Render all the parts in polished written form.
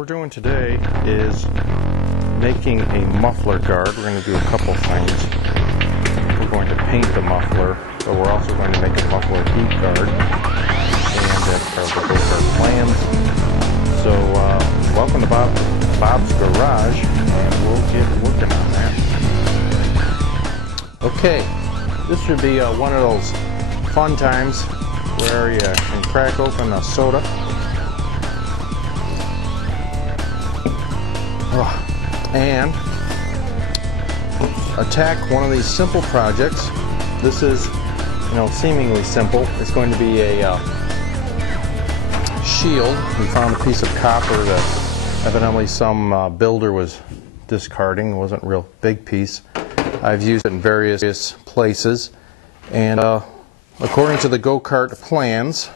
we're doing today is making a muffler guard. We're going to do a couple things. We're going to paint the muffler, but we're also going to make a muffler heat guard, and that's part of the Go Kart plans. So welcome to Bob's Garage, and we'll get working on that. Okay, this should be one of those fun times where you can crack open a soda. And attack one of these simple projects. This is, seemingly simple. It's going to be a shield. We found a piece of copper that evidently some builder was discarding. It wasn't a real big piece. I've used it in various places, and according to the Go Kart plans,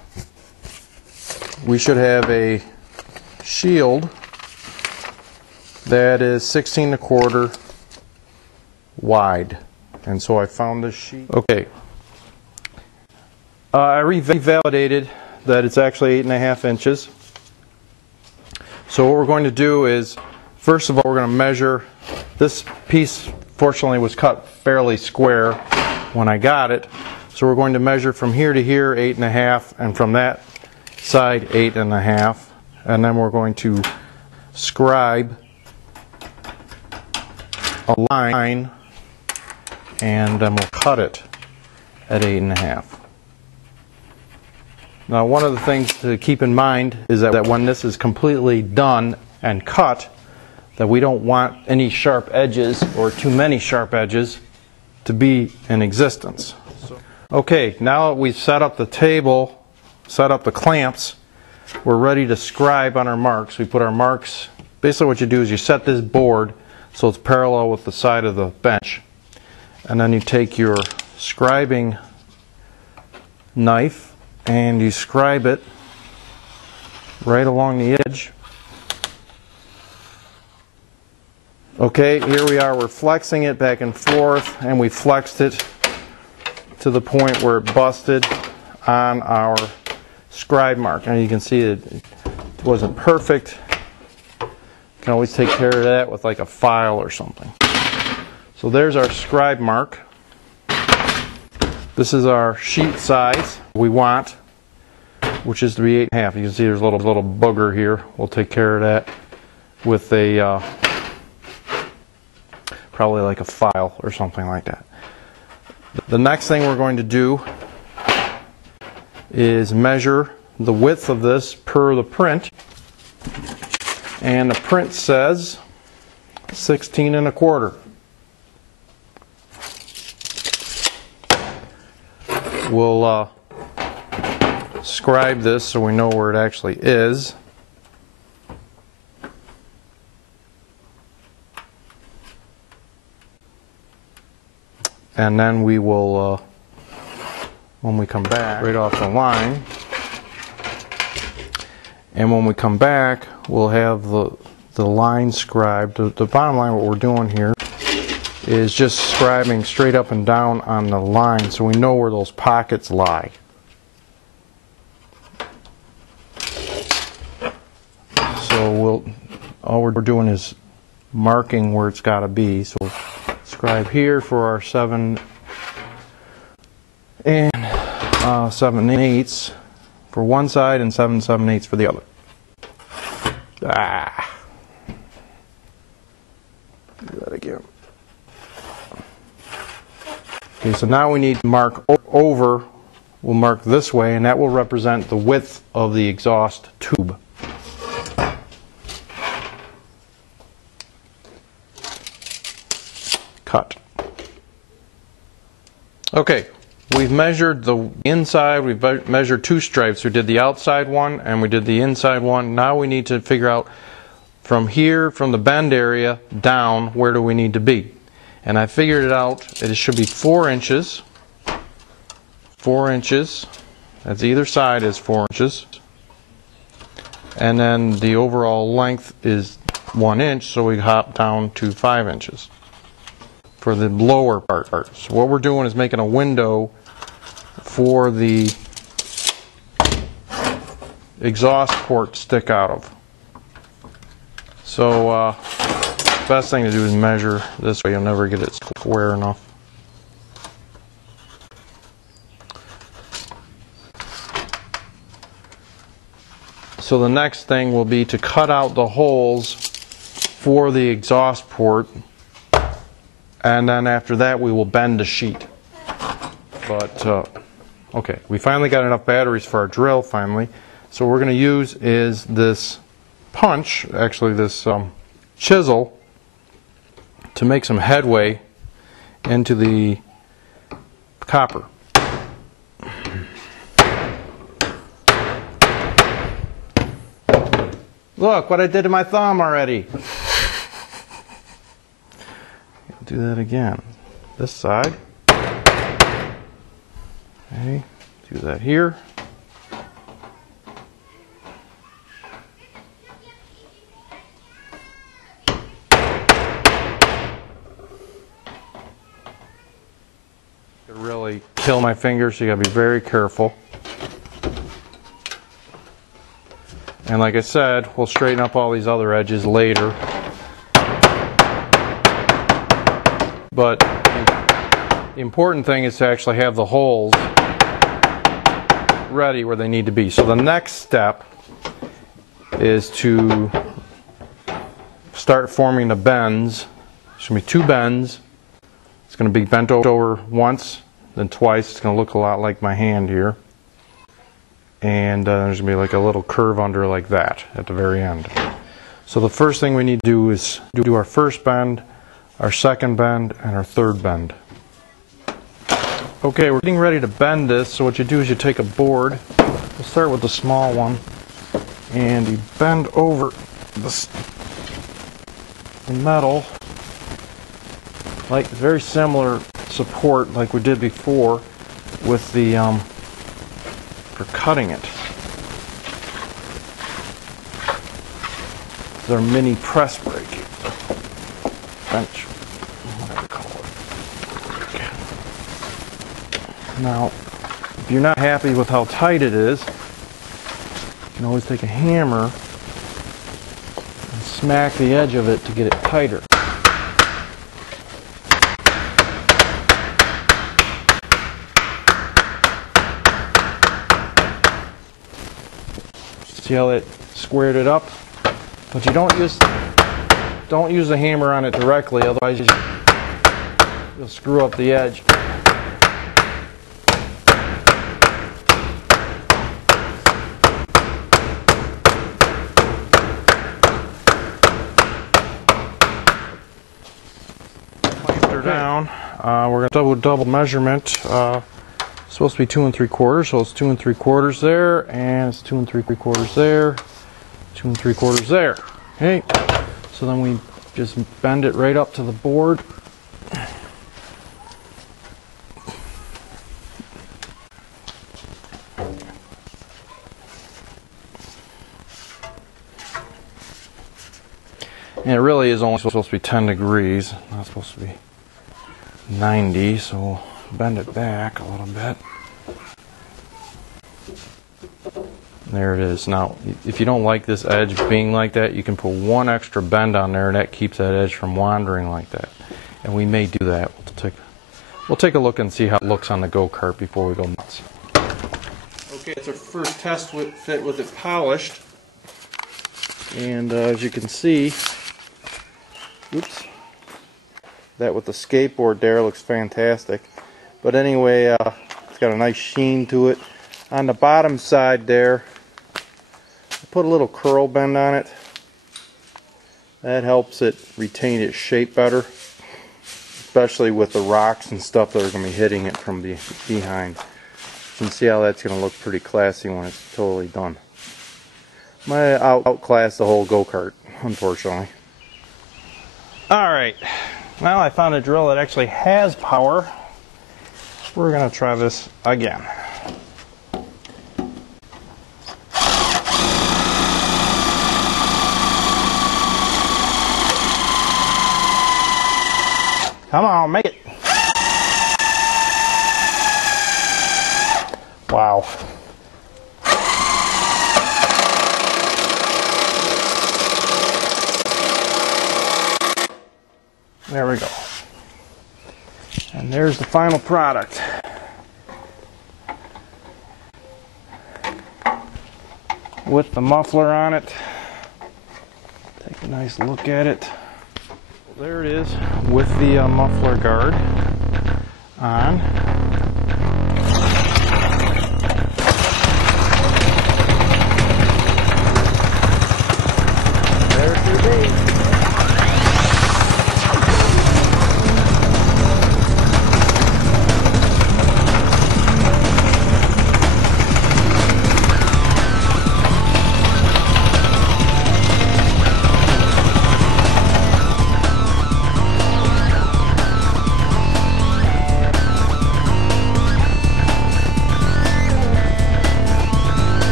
we should have a shield that is 16 1/4 wide. And so I found this sheet. Okay. I revalidated that it's actually 8.5 inches. So what we're going to do is, first of all, we're going to measure. This piece, fortunately, was cut fairly square when I got it. So we're going to measure from here to here 8.5, and from that side 8.5. And then we're going to scribe a line, and then we'll cut it at 8.5. Now, one of the things to keep in mind is that when this is completely done and cut, that we don't want any sharp edges or too many sharp edges to be in existence. Okay, now that we've set up the table, set up the clamps, we're ready to scribe on our marks. We put our marks, basically what you do is you set this board so it's parallel with the side of the bench, and then you take your scribing knife and you scribe it right along the edge. Okay, here we are, we're flexing it back and forth, and we flexed it to the point where it busted on our scribe mark. And you can see that it wasn't perfect. You can always take care of that with like a file or something. So there's our scribe mark. This is our sheet size we want, which is to be 8.5. You can see there's a little booger here. We'll take care of that with a probably like a file or something like that. The next thing we're going to do is measure the width of this per the print. And the print says 16 1/4. We'll scribe this so we know where it actually is. And then we will, when we come back, right off the line. And when we come back, we'll have the line scribed. The bottom line, what we're doing here is just scribing straight up and down on the line so we know where those pockets lie. So all we're doing is marking where it's got to be. So we'll scribe here for our 7 and 7/8 for one side and 7 7/8 for the other. Do that again. Okay, so now we need to mark over. We'll mark this way, and that will represent the width of the exhaust tube. Cut. Okay. We've measured the inside, we've measured 2 stripes. We did the outside one and we did the inside one. Now we need to figure out from here, from the bend area down, where do we need to be. And I figured it out, it should be 4 inches. 4 inches. That's either side is 4 inches. And then the overall length is 1 inch, so we hop down to 5 inches for the lower part. So what we're doing is making a window for the exhaust port to stick out of. So best thing to do is measure this way. You'll never get it square enough. So the next thing will be to cut out the holes for the exhaust port, and then after that we will bend the sheet. But okay, we finally got enough batteries for our drill finally. So what we're going to use is this punch, actually this chisel, to make some headway into the copper. Look what I did to my thumb already. Do that again. This side. Okay, do that here. Could really kill my fingers, so you gotta be very careful. And like I said, we'll straighten up all these other edges later. But the important thing is to actually have the holes ready where they need to be. So the next step is to start forming the bends. There's going to be 2 bends. It's going to be bent over once, then twice. It's going to look a lot like my hand here. And there's going to be like a little curve under like that at the very end. So the first thing we need to do is do our first bend, our second bend, and our third bend. Okay, we're getting ready to bend this, so what you do is you take a board, we'll start with the small one, and you bend over the metal, like very similar support like we did before with the for cutting it. It's our mini press brake. Bench, whatever you call it. Now, if you're not happy with how tight it is, you can always take a hammer and smack the edge of it to get it tighter. See how it squared it up? But you don't use the hammer on it directly, otherwise you'll screw up the edge. Clamp her down. We're going to double measurement. It's supposed to be 2 3/4, so it's 2 3/4 there, and it's 2 3/4 there, 2 3/4 there. Okay, so then we just bend it right up to the board. And it really is only supposed to be 10 degrees, not supposed to be 90, so we'll bend it back a little bit. There it is. Now, if you don't like this edge being like that, you can put 1 extra bend on there, and that keeps that edge from wandering like that. And we may do that. We'll take a look and see how it looks on the go-kart before we go nuts. Okay, it's our first test fit with it polished. And as you can see, oops, that with the skateboard there looks fantastic. But anyway, it's got a nice sheen to it. On the bottom side there, I put a little curl bend on it. That helps it retain its shape better, especially with the rocks and stuff that are going to be hitting it from behind. You can see how that's going to look pretty classy when it's totally done. Might outclass the whole go-kart, unfortunately. Alright, now I found a drill that actually has power. We're going to try this again. Come on, make it. Wow. there's the final product. With the muffler on it. Take a nice look at it. There it is with the muffler guard on.